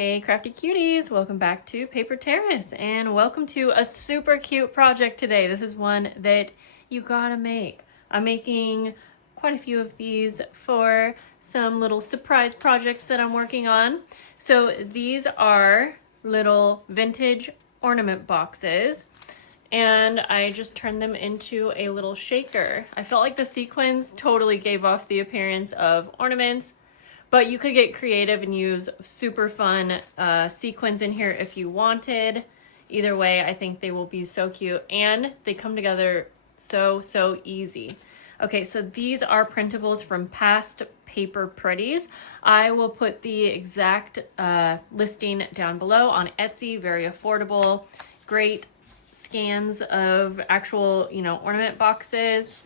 Hey crafty cuties, welcome back to Paper Terrace and welcome to a super cute project today. This is one that you gotta make. I'm making quite a few of these for some little surprise projects that I'm working on. So these are little vintage ornament boxes and I just turned them into a little shaker. I felt like the sequins totally gave off the appearance of ornaments, but you could get creative and use super fun sequins in here if you wanted. Either way, I think they will be so cute and they come together so easy. Okay, so these are printables from past Paper Pretties. I will put the exact listing down below on Etsy. Very affordable, great scans of actual, ornament boxes.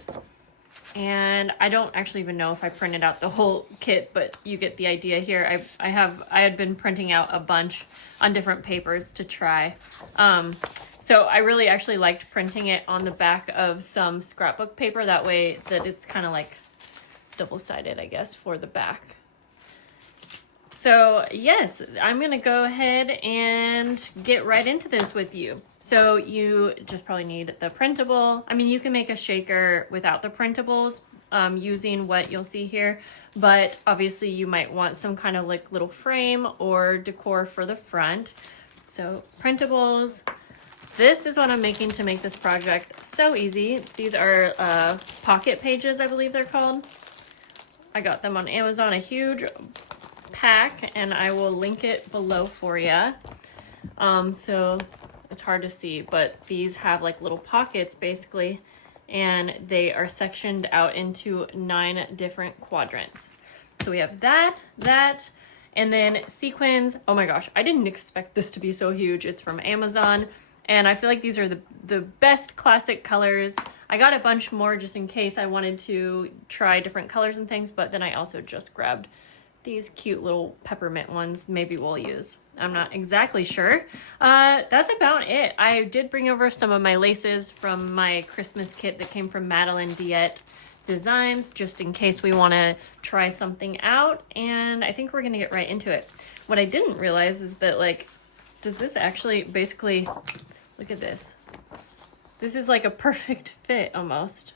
And I don't actually even know if I printed out the whole kit, but you get the idea here. I had been printing out a bunch on different papers to try. So I really actually liked printing it on the back of some scrapbook paper. That way that it's kind of like double-sided, I guess, for the back. So yes, I'm gonna go ahead and get right into this with you. So you just probably need the printable. I mean, you can make a shaker without the printables using what you'll see here, but obviously you might want some kind of like little frame or decor for the front. So printables. This is what I'm making to make this project so easy. These are pocket pages, I believe they're called. I got them on Amazon, a huge pack, and I will link it below for you. So it's hard to see, but these have like little pockets basically, and they are sectioned out into 9 different quadrants. So we have that, and then sequins. Oh my gosh, I didn't expect this to be so huge. It's from Amazon, and I feel like these are the best classic colors. I got a bunch more just in case I wanted to try different colors and things, but then I also just grabbed these cute little peppermint ones. Maybe we'll use. I'm not exactly sure. That's about it. I did bring over some of my laces from my Christmas kit that came from Madeline Diet Designs, just in case we want to try something out. And I think we're going to get right into it. What I didn't realize is that, like, does this actually basically, look at this. This is like a perfect fit almost.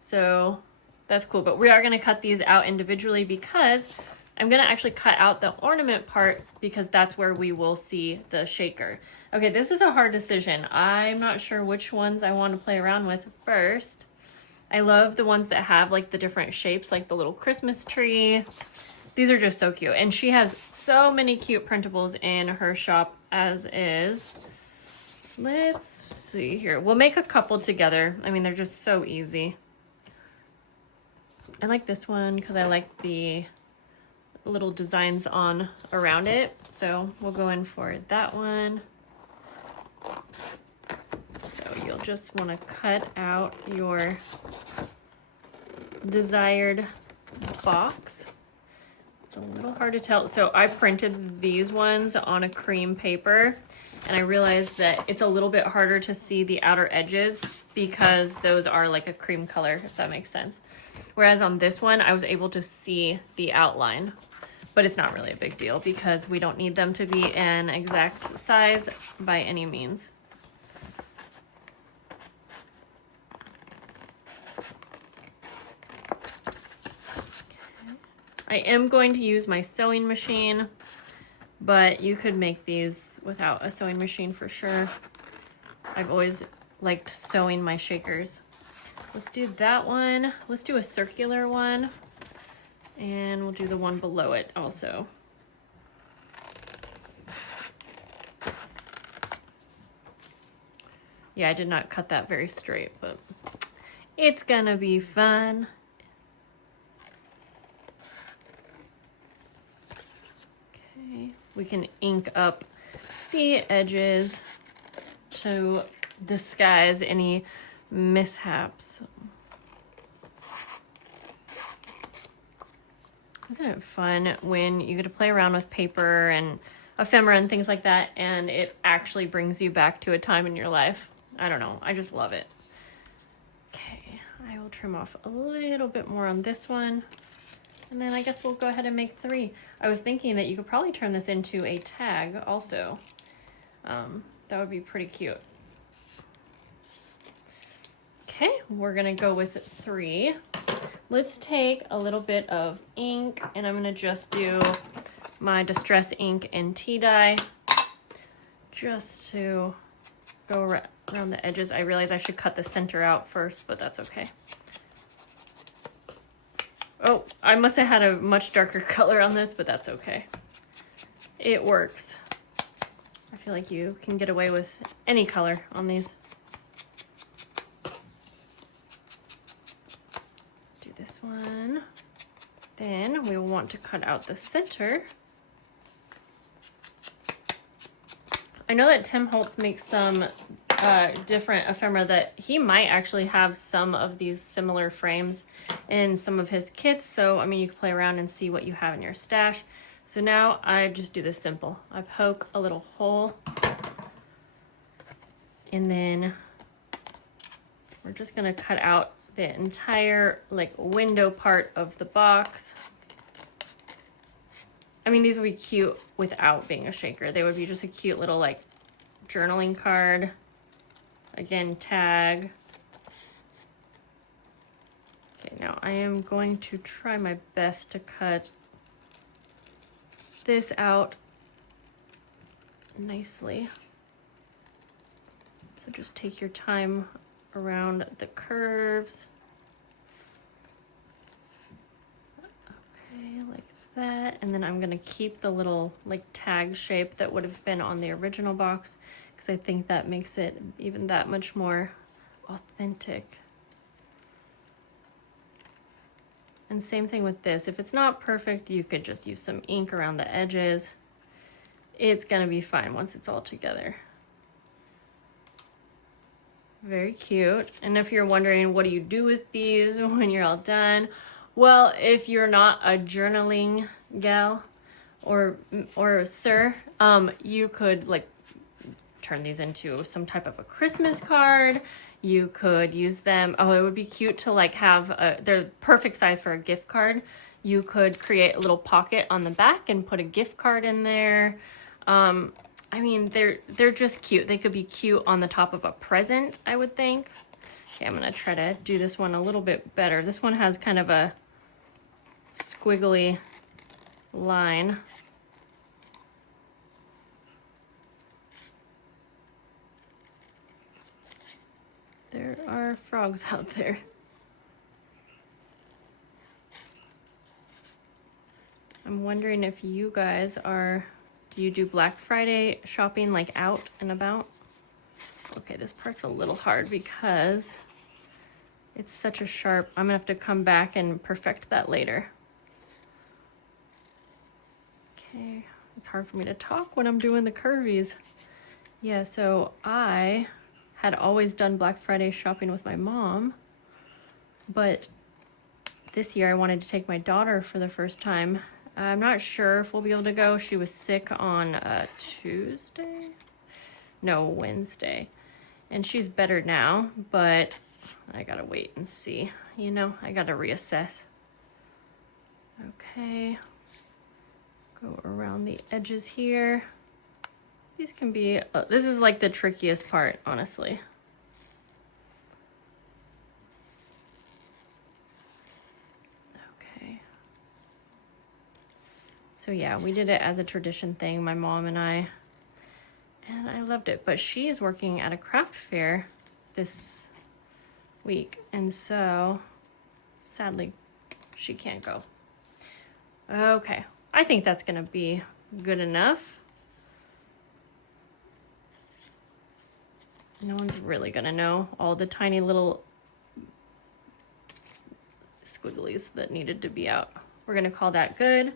So that's cool. But we are going to cut these out individually because I'm gonna actually cut out the ornament part because that's where we will see the shaker. Okay, this is a hard decision. I'm not sure which ones I want to play around with first. I love the ones that have like the different shapes, like the little Christmas tree. These are just so cute. And she has so many cute printables in her shop as is. Let's see here. We'll make a couple together. I mean, they're just so easy. I like this one because I like the little designs on around it, so we'll go in for that one. So you'll just want to cut out your desired box. It's a little hard to tell. So I printed these ones on a cream paper, and I realized that it's a little bit harder to see the outer edges because those are like a cream color, if that makes sense. Whereas on this one, I was able to see the outline. But it's not really a big deal because we don't need them to be an exact size by any means. Okay. I am going to use my sewing machine, but you could make these without a sewing machine for sure. I've always liked sewing my shakers. Let's do that one. Let's do a circular one. And we'll do the one below it also. Yeah, I did not cut that very straight, but it's gonna be fun. Okay, we can ink up the edges to disguise any mishaps. Isn't it fun when you get to play around with paper and ephemera and things like that, and it actually brings you back to a time in your life? I don't know. I just love it. Okay, I will trim off a little bit more on this one, And then I guess we'll go ahead and make 3. I was thinking that you could probably turn this into a tag also. That would be pretty cute. Okay, we're gonna go with 3. Let's take a little bit of ink, and I'm gonna just do my Distress ink and tea dye just to go around the edges. I realize I should cut the center out first, but that's okay. Oh, I must have had a much darker color on this, but that's okay. It works. I feel like you can get away with any color on these. Do this one. Then we will want to cut out the center. I know that Tim Holtz makes some different ephemera that he might actually have some of these similar frames in some of his kits. So, I mean, you can play around and see what you have in your stash. So now I just do this simple. I poke a little hole, and then we're just gonna cut out the entire like window part of the box. I mean, these would be cute without being a shaker. They would be just a cute little like journaling card. Again, tag. Okay, now I am going to try my best to cut this out nicely. So just take your time around the curves. Okay, like that. And then I'm gonna keep the little like tag shape that would have been on the original box, because I think that makes it even that much more authentic. And same thing with this. If it's not perfect, you could just use some ink around the edges. It's gonna be fine once it's all together. Very cute. And if you're wondering what do you do with these when you're all done, well, if you're not a journaling gal or sir, you could like turn these into some type of a Christmas card. You could use them. Oh, it would be cute to like have they're perfect size for a gift card. You could create a little pocket on the back and put a gift card in there. I mean, they're just cute. They could be cute on the top of a present, I would think. Okay, I'm gonna try to do this one a little bit better. This one has kind of a squiggly line. There are frogs out there. I'm wondering if you guys do you do Black Friday shopping like out and about? Okay, this part's a little hard because it's such a sharp, I'm gonna have to come back and perfect that later. Okay, it's hard for me to talk when I'm doing the curvies. Yeah, so I had always done Black Friday shopping with my mom, but this year I wanted to take my daughter for the first time. I'm not sure if we'll be able to go. She was sick on Wednesday, and she's better now, but I gotta wait and see. You know, I gotta reassess. Okay, go around the edges here. These can be, this is like the trickiest part, honestly. Okay. So yeah, we did it as a tradition thing, my mom and I loved it. But she is working at a craft fair this week, and so sadly she can't go. Okay, I think that's gonna be good enough. No one's really gonna know all the tiny little squigglies that needed to be out. We're gonna call that good.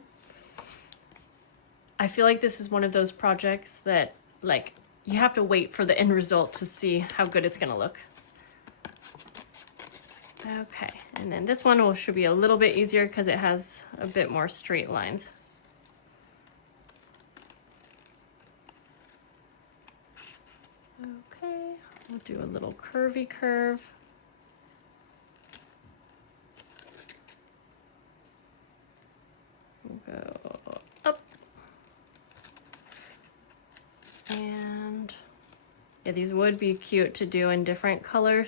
I feel like this is one of those projects that like you have to wait for the end result to see how good it's gonna look. Okay, and then this one should be a little bit easier because it has a bit more straight lines. Okay, we'll do a little curvy curve. Yeah, these would be cute to do in different colors.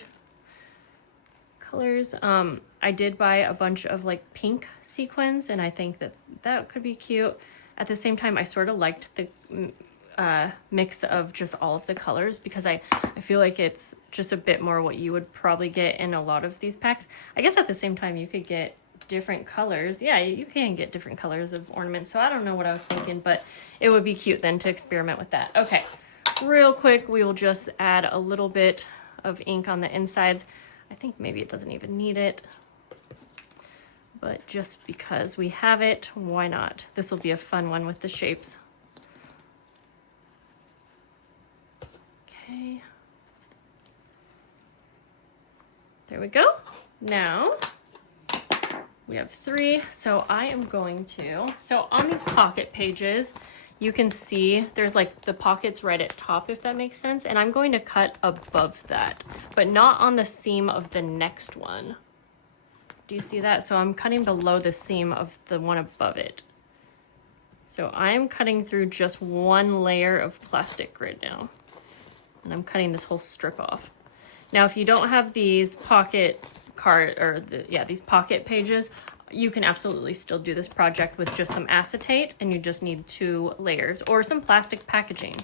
I did buy a bunch of like pink sequins, and I think that that could be cute. At the same time, I sort of liked the mix of just all of the colors, because I feel like it's just a bit more what you would probably get in a lot of these packs. I guess at the same time you could get different colors. Yeah, you can get different colors of ornaments, so I don't know what I was thinking, but it would be cute then to experiment with that. Okay, real quick, we will just add a little bit of ink on the insides. I think maybe it doesn't even need it, but just because we have it, why not? This will be a fun one with the shapes. Okay. There we go. Now we have 3. So I am going to, so on these pocket pages, you can see there's like the pockets right at top, if that makes sense. And I'm going to cut above that, but not on the seam of the next one. Do you see that? So I'm cutting below the seam of the one above it. So I'm cutting through just one layer of plastic grid now. And I'm cutting this whole strip off. Now, if you don't have these pocket these pocket pages, you can absolutely still do this project with just some acetate, and you just need 2 layers or some plastic packaging.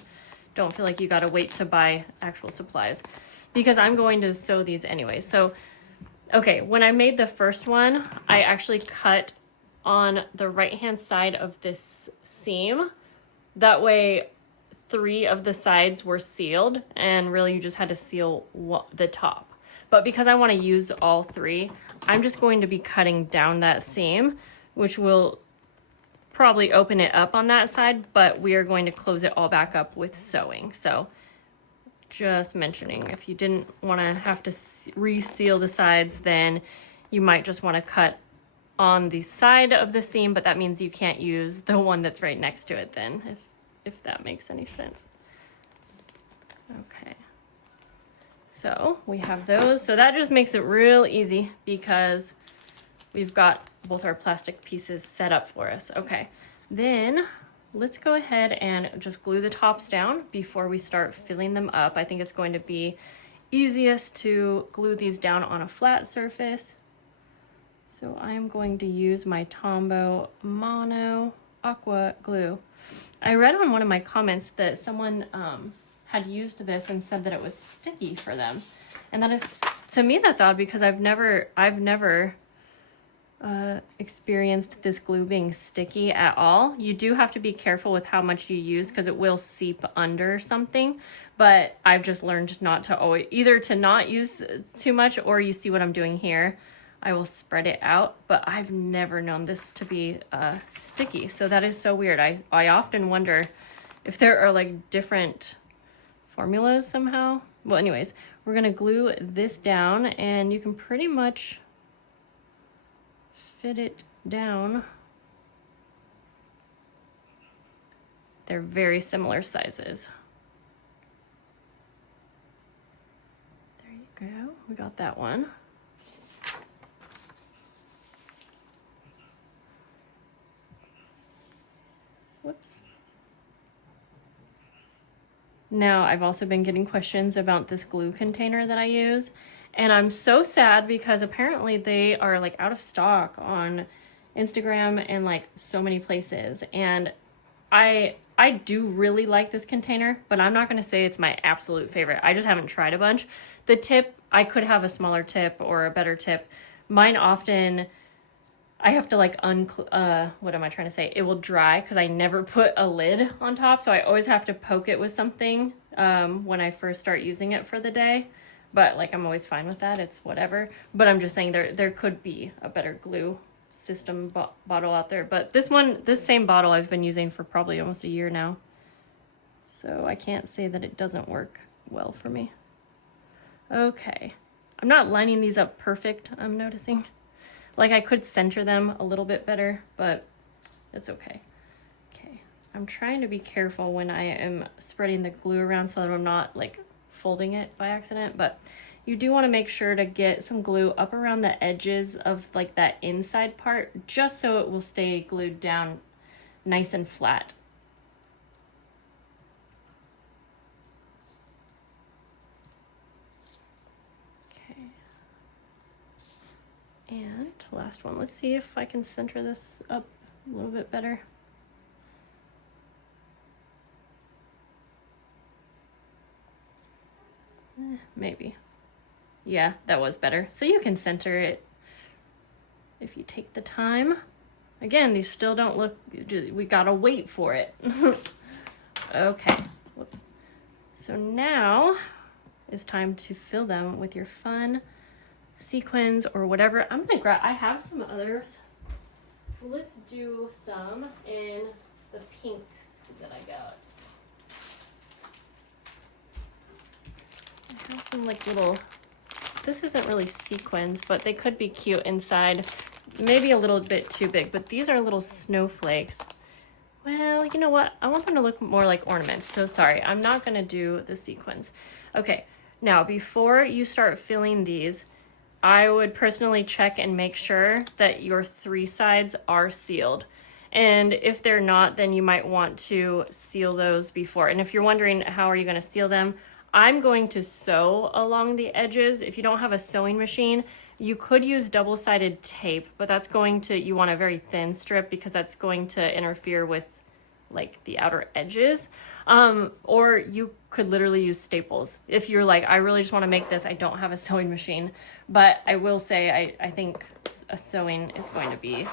Don't feel like you gotta wait to buy actual supplies, because I'm going to sew these anyway. So, okay, when I made the first one, I actually cut on the right-hand side of this seam. That way, 3 of the sides were sealed, and really you just had to seal the top. But because I want to use all 3, I'm just going to be cutting down that seam, which will probably open it up on that side, but we are going to close it all back up with sewing. So just mentioning, if you didn't want to have to reseal the sides, then you might just want to cut on the side of the seam, but that means you can't use the one that's right next to it then, if that makes any sense. Okay. So we have those. So that just makes it real easy because we've got both our plastic pieces set up for us. Okay, then let's go ahead and just glue the tops down before we start filling them up. I think it's going to be easiest to glue these down on a flat surface. So I'm going to use my Tombow Mono Aqua Glue. I read on one of my comments that someone had used this and said that it was sticky for them, and that is, to me, that's odd, because I've never experienced this glue being sticky at all. You do have to be careful with how much you use, because it will seep under something, but I've just learned not to always, either to not use too much, or you see what I'm doing here, I will spread it out, but I've never known this to be sticky. So that is so weird. I often wonder if there are like different formulas somehow. Well, anyways, we're gonna glue this down, and you can pretty much fit it down. They're very similar sizes. There you go, we got that one. Whoops. Now, I've also been getting questions about this glue container that I use, and I'm so sad because apparently they are like out of stock on Instagram and like so many places. And I do really like this container, but I'm not going to say it's my absolute favorite. I just haven't tried a bunch. The tip, I could have a smaller tip or a better tip. Mine often, I have to like what am I trying to say? It will dry because I never put a lid on top. So I always have to poke it with something when I first start using it for the day. But like, I'm always fine with that. It's whatever. But I'm just saying there could be a better glue system bottle out there. But this same bottle I've been using for probably almost a year now. So I can't say that it doesn't work well for me. Okay. I'm not lining these up perfect, I'm noticing. Like, I could center them a little bit better, but it's okay. Okay, I'm trying to be careful when I am spreading the glue around so that I'm not like folding it by accident, but you do want to make sure to get some glue up around the edges of like that inside part, just so it will stay glued down nice and flat. And last one, let's see if I can center this up a little bit better. Maybe. Yeah, that was better. So you can center it if you take the time. Again, these still don't look, we gotta wait for it. Okay, whoops. So now it's time to fill them with your fun sequins or whatever. I'm gonna grab, I have some others. Let's do some in the pinks that I got. I have some like little, this isn't really sequins, but they could be cute inside. Maybe a little bit too big, but these are little snowflakes. Well, you know what? I want them to look more like ornaments. So sorry, I'm not gonna do the sequins. Okay, now before you start filling these, I would personally check and make sure that your 3 sides are sealed. And if they're not, then you might want to seal those before. And if you're wondering how are you gonna seal them, I'm going to sew along the edges. If you don't have a sewing machine, you could use double-sided tape, but that's going to, you want a very thin strip because that's going to interfere with like the outer edges. Or you could literally use staples. If you're like, I really just want to make this, I don't have a sewing machine. But I will say, I think a sewing is going to be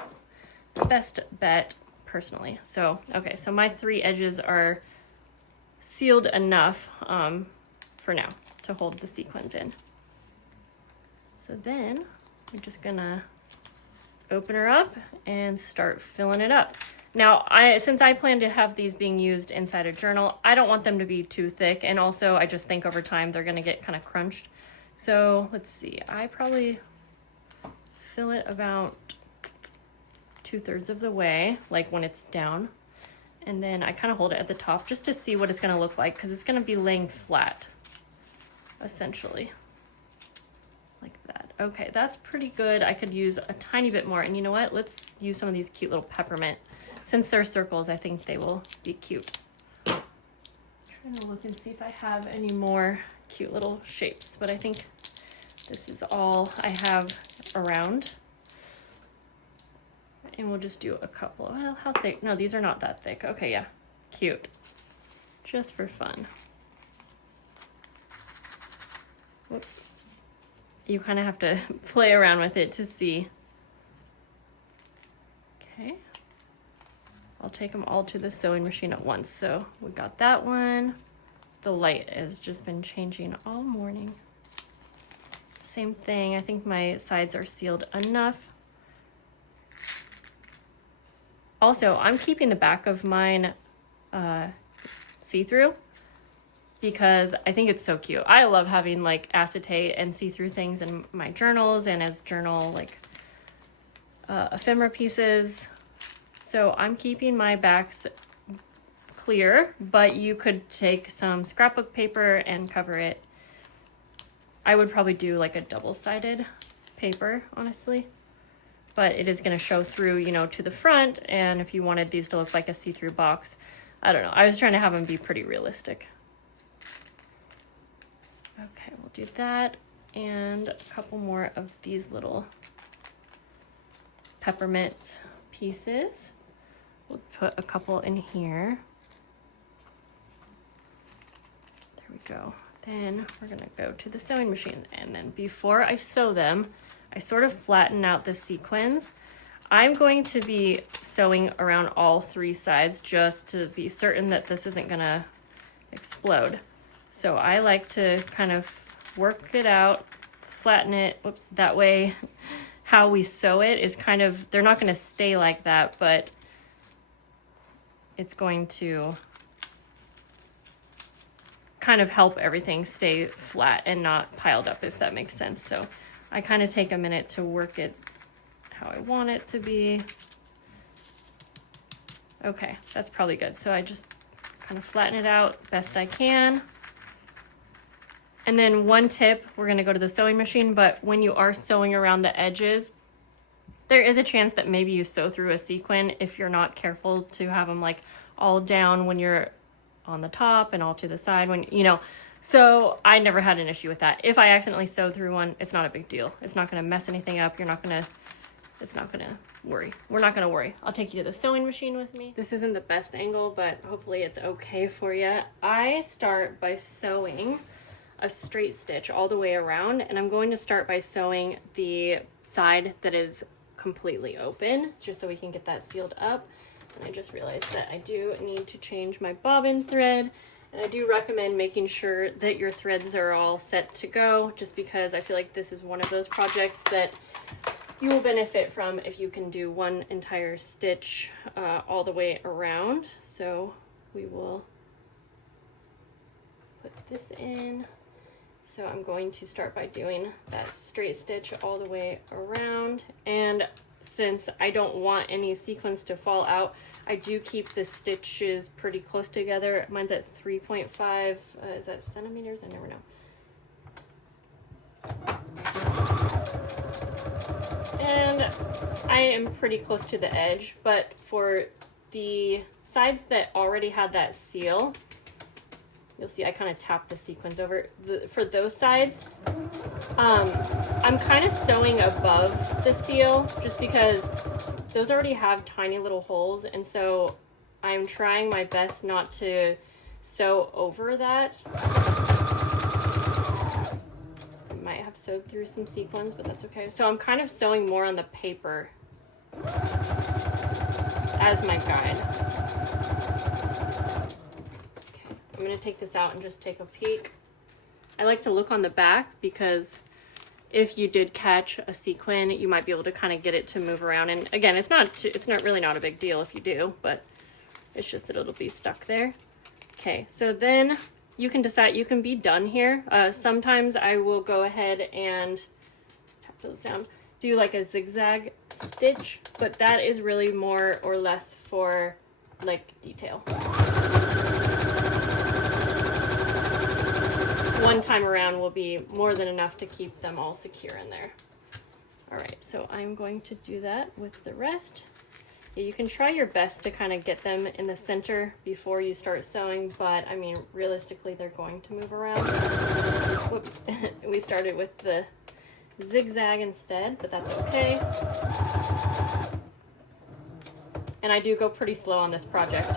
the best bet personally. So, okay, so my 3 edges are sealed enough for now to hold the sequins in. So then we're just gonna open her up and start filling it up. Now, since I plan to have these being used inside a journal, I don't want them to be too thick. And also I just think over time they're gonna get kind of crunched. So let's see, I probably fill it about 2/3 of the way, like when it's down. And then I kind of hold it at the top just to see what it's gonna look like because it's gonna be laying flat, essentially. Like that. Okay, that's pretty good. I could use a tiny bit more. And you know what? Let's use some of these cute little peppermint. Since they're circles, I think they will be cute. Trying to look and see if I have any more cute little shapes, but I think this is all I have around. And we'll just do a couple. Well, how thick? No, these are not that thick. Okay, yeah, cute. Just for fun. Whoops. You kind of have to play around with it to see. Okay. I'll take them all to the sewing machine at once. So we got that one. The light has just been changing all morning. Same thing. I think my sides are sealed enough. Also, I'm keeping the back of mine see-through because I think it's so cute. I love having like acetate and see-through things in my journals and as journal like ephemera pieces. So I'm keeping my backs clear, but you could take some scrapbook paper and cover it. I would probably do like a double-sided paper, honestly. But it is going to show through, you know, to the front. And if you wanted these to look like a see-through box, I don't know. I was trying to have them be pretty realistic. Okay, we'll do that. And a couple more of these little peppermint pieces. We'll put a couple in here. There we go. Then we're going to go to the sewing machine. And then before I sew them, I sort of flatten out the sequins. I'm going to be sewing around all 3 sides just to be certain that this isn't gonna explode. So I like to kind of work it out, flatten it, whoops, that way how we sew it is kind of, they're not gonna stay like that, but it's going to kind of help everything stay flat and not piled up, if that makes sense. So I kind of take a minute to work it how I want it to be. Okay, that's probably good. So I just kind of flatten it out best I can. And then one tip, we're gonna go to the sewing machine, but when you are sewing around the edges, there is a chance that maybe you sew through a sequin if you're not careful to have them like all down when you're on the top and all to the side when, you know, So I never had an issue with that. If I accidentally sewed through one, it's not a big deal. It's not gonna mess anything up. It's not gonna worry. We're not gonna worry. I'll take you to the sewing machine with me. This isn't the best angle, but hopefully it's okay for you. I start by sewing a straight stitch all the way around, and I'm going to start by sewing the side that is completely open, just so we can get that sealed up. And I just realized that I do need to change my bobbin thread, and I do recommend making sure that your threads are all set to go, just because I feel like this is one of those projects that you will benefit from if you can do one entire stitch all the way around. So we will put this in. So I'm going to start by doing that straight stitch all the way around. And since I don't want any sequins to fall out, I do keep the stitches pretty close together. Mine's at 3.5, is that centimeters? I never know. And I am pretty close to the edge, but for the sides that already had that seal, you'll see I kind of tap the sequins over. For those sides, I'm kind of sewing above the seal just because those already have tiny little holes, and so I'm trying my best not to sew over that. Might have sewed through some sequins, but that's okay. So I'm kind of sewing more on the paper as my guide. Okay, I'm gonna take this out and just take a peek. I like to look on the back because if you did catch a sequin, you might be able to kind of get it to move around. And again, it's really not a big deal if you do, but it's just that it'll be stuck there. Okay, so then you can decide, you can be done here. Sometimes I will go ahead and tap those down, do like a zigzag stitch, but that is really more or less for like detail. One time around will be more than enough to keep them all secure in there. All right, so I'm going to do that with the rest. You can try your best to kind of get them in the center before you start sewing, but I mean, realistically, they're going to move around. Whoops, we started with the zigzag instead, but that's okay. And I do go pretty slow on this project.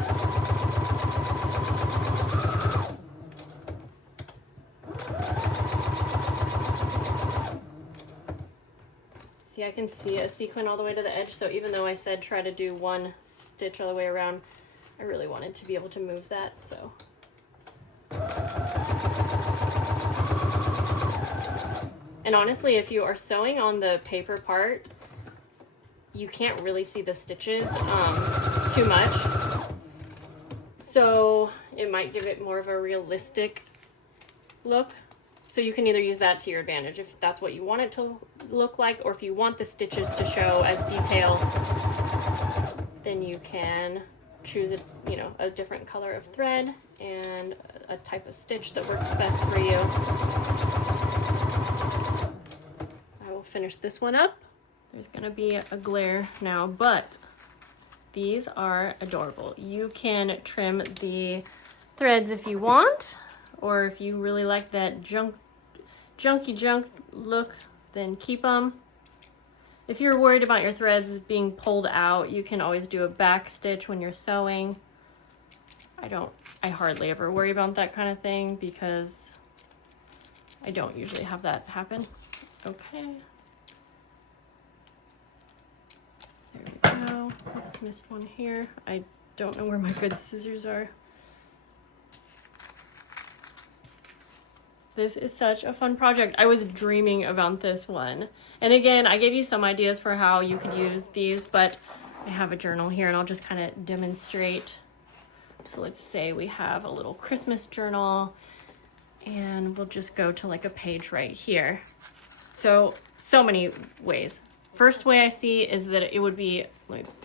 See, I can see a sequin all the way to the edge, so even though I said try to do one stitch all the way around, I really wanted to be able to move that, so. And honestly, if you are sewing on the paper part, you can't really see the stitches too much. So it might give it more of a realistic look. So you can either use that to your advantage if that's what you want it to look like, or if you want the stitches to show as detail, then you can choose a different color of thread and a type of stitch that works best for you. I will finish this one up. There's gonna be a glare now, but these are adorable. You can trim the threads if you want, or if you really like that junky junk look, then keep them. If you're worried about your threads being pulled out, you can always do a back stitch when you're sewing. I hardly ever worry about that kind of thing because I don't usually have that happen. Okay. There we go. Oops, missed one here. I don't know where my good scissors are. This is such a fun project. I was dreaming about this one. And again, I gave you some ideas for how you could use these, but I have a journal here and I'll just kind of demonstrate. So let's say we have a little Christmas journal and we'll just go to like a page right here. So many ways. First way I see is that it would be,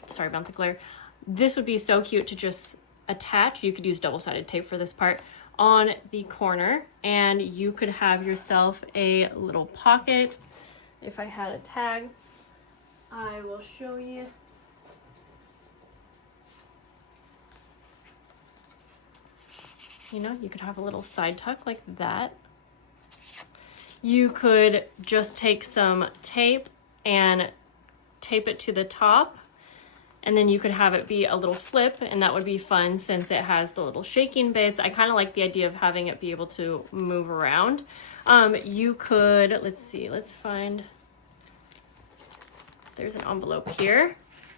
sorry about the glare. This would be so cute to just attach. You could use double-sided tape for this part on the corner, and you could have yourself a little pocket. If I had a tag, I will show you. You know, you could have a little side tuck like that. You could just take some tape and tape it to the top, and then you could have it be a little flip, and that would be fun since it has the little shaking bits. I kind of like the idea of having it be able to move around. You could, let's see, let's find, there's an envelope here.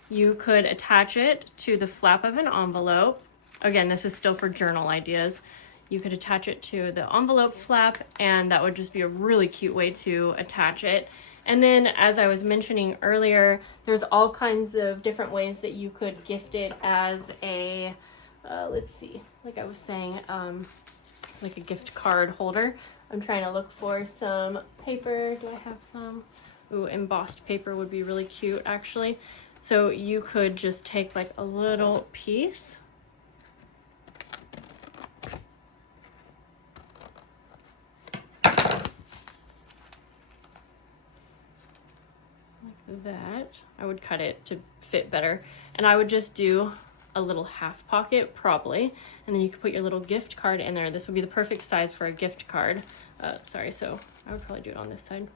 You could attach it to the flap of an envelope. Again, this is still for journal ideas. You could attach it to the envelope flap, and that would just be a really cute way to attach it. And then, as I was mentioning earlier, there's all kinds of different ways that you could gift it as a, let's see, like I was saying, like a gift card holder. I'm trying to look for some paper. Do I have some? Ooh, embossed paper would be really cute, actually. So you could just take like a little piece. That I would cut it to fit better, and I would just do a little half pocket probably, and then you could put your little gift card in there. This would be the perfect size for a gift card. Sorry, so I would probably do it on this side.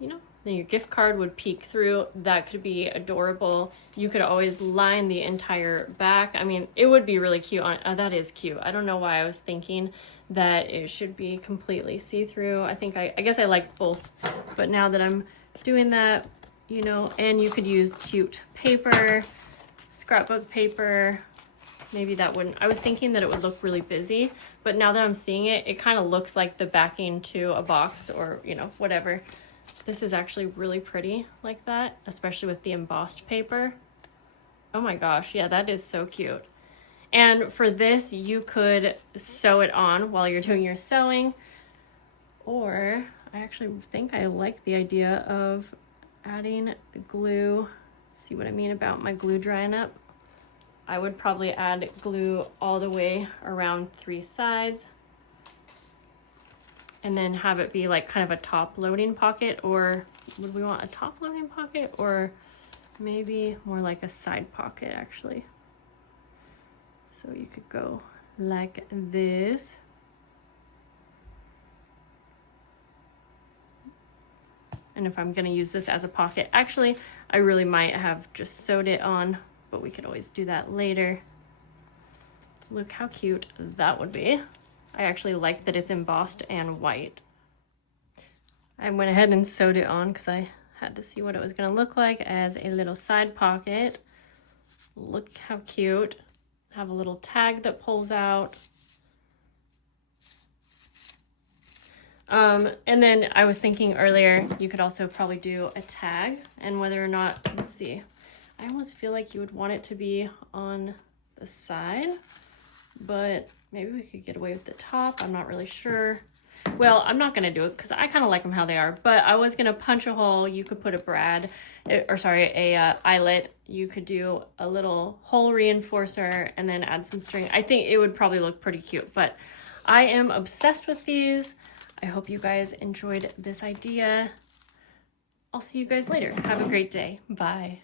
You know, then your gift card would peek through. That could be adorable. You could always line the entire back. I mean, it would be really cute on, that is cute. I don't know why I was thinking that it should be completely see-through. I think I guess I like both, but now that I'm doing that, you know, and you could use cute paper, scrapbook paper. Maybe that wouldn't, I was thinking that it would look really busy, but now that I'm seeing it, it kind of looks like the backing to a box or, you know, whatever. This is actually really pretty like that, especially with the embossed paper. Oh my gosh, yeah, that is so cute. And for this, you could sew it on while you're doing your sewing, or I actually think I like the idea of adding glue. See what I mean about my glue drying up? I would probably add glue all the way around 3 sides, and then have it be like kind of a top loading pocket, or would we want a top loading pocket, or maybe more like a side pocket actually. So you could go like this. And if I'm gonna use this as a pocket, actually, I really might have just sewed it on, but we could always do that later. Look how cute that would be. I actually like that it's embossed and white. I went ahead and sewed it on because I had to see what it was gonna look like as a little side pocket. Look how cute. Have a little tag that pulls out. And then I was thinking earlier, you could also probably do a tag, and whether or not, let's see, I almost feel like you would want it to be on the side, but maybe we could get away with the top. I'm not really sure. Well, I'm not gonna do it because I kind of like them how they are, but I was gonna punch a hole. You could put a eyelet. You could do a little hole reinforcer and then add some string. I think it would probably look pretty cute, but I am obsessed with these. I hope you guys enjoyed this idea. I'll see you guys later. Have a great day. Bye.